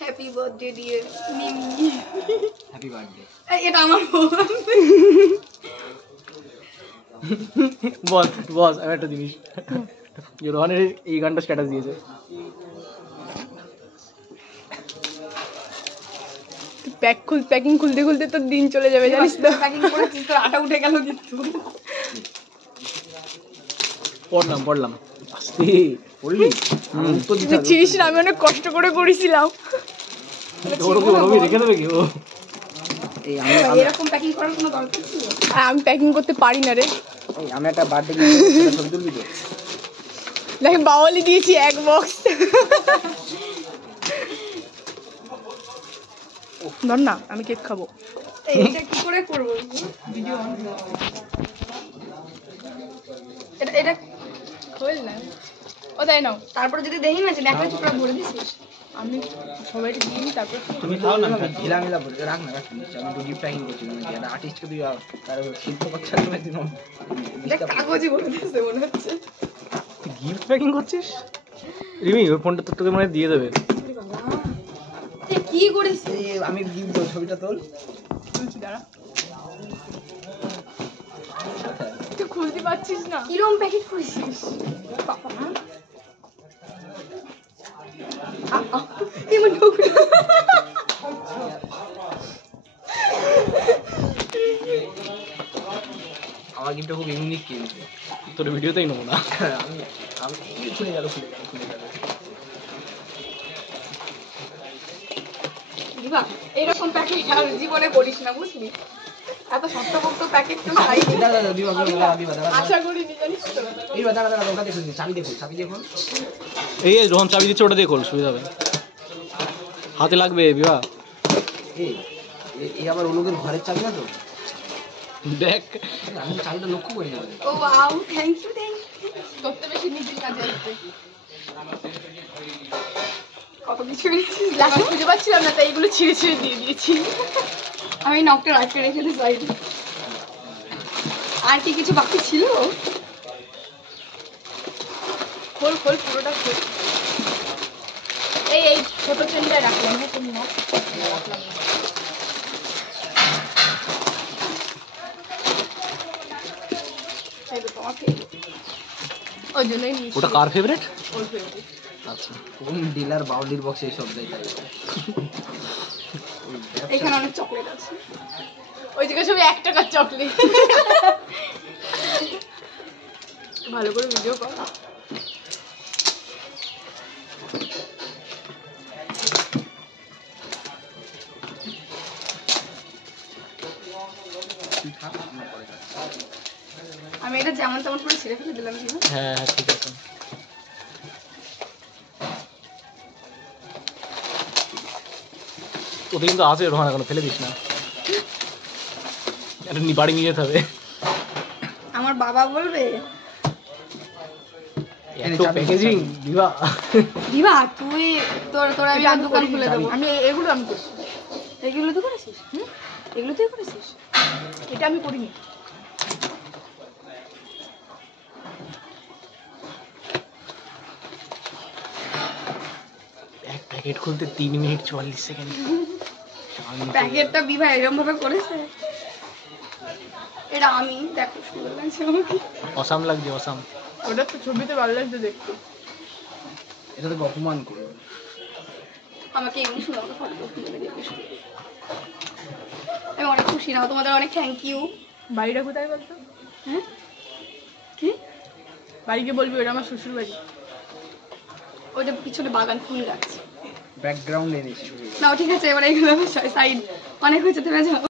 Happy birthday dear Mimi. Happy birthday. এটা আমার বস বস আমি একটা জিনিস রোহানের এই গানটা স্ট্যাটাস দিয়েছে। প্যাকিং খুলতে খুলতে তোর দিন চলে যাবে জানিস তো। প্যাকিং করেছিস তোর আটা উঠে গেল কিন্তু। পড়লাম আস্তে পড়লি উত্তর দিতে হবে। চিনিস না আমি অনেক কষ্ট করে করেছিলাম। ওরবি রেখে দেবে কি ও? এই এরকম প্যাকিং করার কোনো দরকার ছিল? আর আমি প্যাকিং করতে পারি না রে। আমি একটা বার্থডে গিফট ছবি তুলবি তো? দেখ বাওয়ালি দিয়েছি এক বক্স। ধর না আমি কেক খাবো। এইটা কি করে করব ভিডিও অন? এটা খোল না ও তাই নাও। তারপরে যদি দেখি না যে একটা টুকরা ভরে দিছিস, আমি সবাইকে দিই তারপর তুমি খাও না, ঢিলামেলা বলতে রাখ না, রাখ আমি তো গিফট প্যাকিং করছি মানে একটা আর্টিস্টকে তুই তার শিল্প করছিস না দিন দেখ কাগজই ভরে দিছে মনে হচ্ছে। গিফট প্যাকিং করছিস? রিমি ওই ফোনটা তোকে মনে দিয়ে দেবে। কি করিস? আমি গিফট দেব, ছবিটা তোল। তুলছি দাঁড়া। তুই খুলতে পারছিস না। কিরম প্যাকেট করেছিস? এমন ঢোকলো। আমার গিফটটা খুব ইউনিক কিন্তু তোর ভিডিওতেই নেবো না। আমি খুলে গেল। দিবা এরকম প্যাকেট আর জীবনে করিস না বুঝলি? এত শক্ত প্যাকেট তো খাইনি। দাদা দিবা আশা করি নি জানিস তো। এই দাদা ওটা দেখুন, চাবি দেখুন। এই রোহন চাবি দিচ্ছে, ওটা দিয়ে খোল, সুবিধা হবে। হাতে লাগবে বিভা। এই আবার ওলোকের ঘরের চাবি না তো? দেখ আমি চাবিটা লক্ষ্য করি না। ও ওয়াও, থ্যাংক ইউ। করতে বেশি নিজের কাজে আসবে। কত কিছু এনেছিস? লাস্ট খুঁজে পাচ্ছিলাম না তাই এগুলো ছিঁড়ে দিয়ে দিয়েছি। আমি নকটা রাখতে রেখে দিই সাইডে। আর কি কিছু বাকি ছিল? খোল পুরোটা খোল। এই ছোট চেনটা রাখলাম না তুমি না। এই তো তোমাকে ওই জন্যই নিয়েছি। ওটা কার ফেভারিট? ওর favorite। আচ্ছা কোন ডিলার বাউলির বক্স এই সব দেয় তাই। এখানে অনেক চকলেট আছে। ওই জায়গায় সব 1 টাকার চকলেট। ভালো করে ভিডিও কর। আমি এটা যেমন তেমন করে ছিঁড়ে ফেলে দিলাম। হ্যাঁ ঠিক আছে। ওতে কিন্তু আছে রোহান, এখনো ফেলে দিস না, এটা বাড়ি নিয়ে যেতে হবে। আমার বাবা বলবে এত প্যাকেজিং দিবা। দিবা তুই তোর আমি আর দোকান খুলে দেবো। আমি এগুলো আমি করছি। এগুলো তুই করেছিস? এগুলো তুই করেছিস? এটা আমি করিনি। এক প্যাকেট খুলতে 3 মিনিট 44 সেকেন্ড। প্যাকেটটা বিভা এরকম ভাবে করেছে। এটা আমি দেখো সুন্দর লাগছে আমাকে। অসাম লাগছে অসাম। ওটা তো ছবিতে ভালো লাগছে দেখতে। এটা তো অপমান করবে। আমাকে এমনি সুন্দর করে ফটো তুলে দিয়ে বেশ। আমি অনেক খুশি না, তোমাদের অনেক থ্যাংক ইউ। বাড়িটা কোথায় বলতো? হ্যাঁ কি বাড়িকে বলবি ওটা আমার শ্বশুর বাড়ি। ওইটা পিছনে বাগান ফুল গাছ। ব্যাকগ্রাউন্ড এনেছি। না ঠিক আছে, এবার এগুলো সাইড অনেক হয়েছে, তুমি যাও।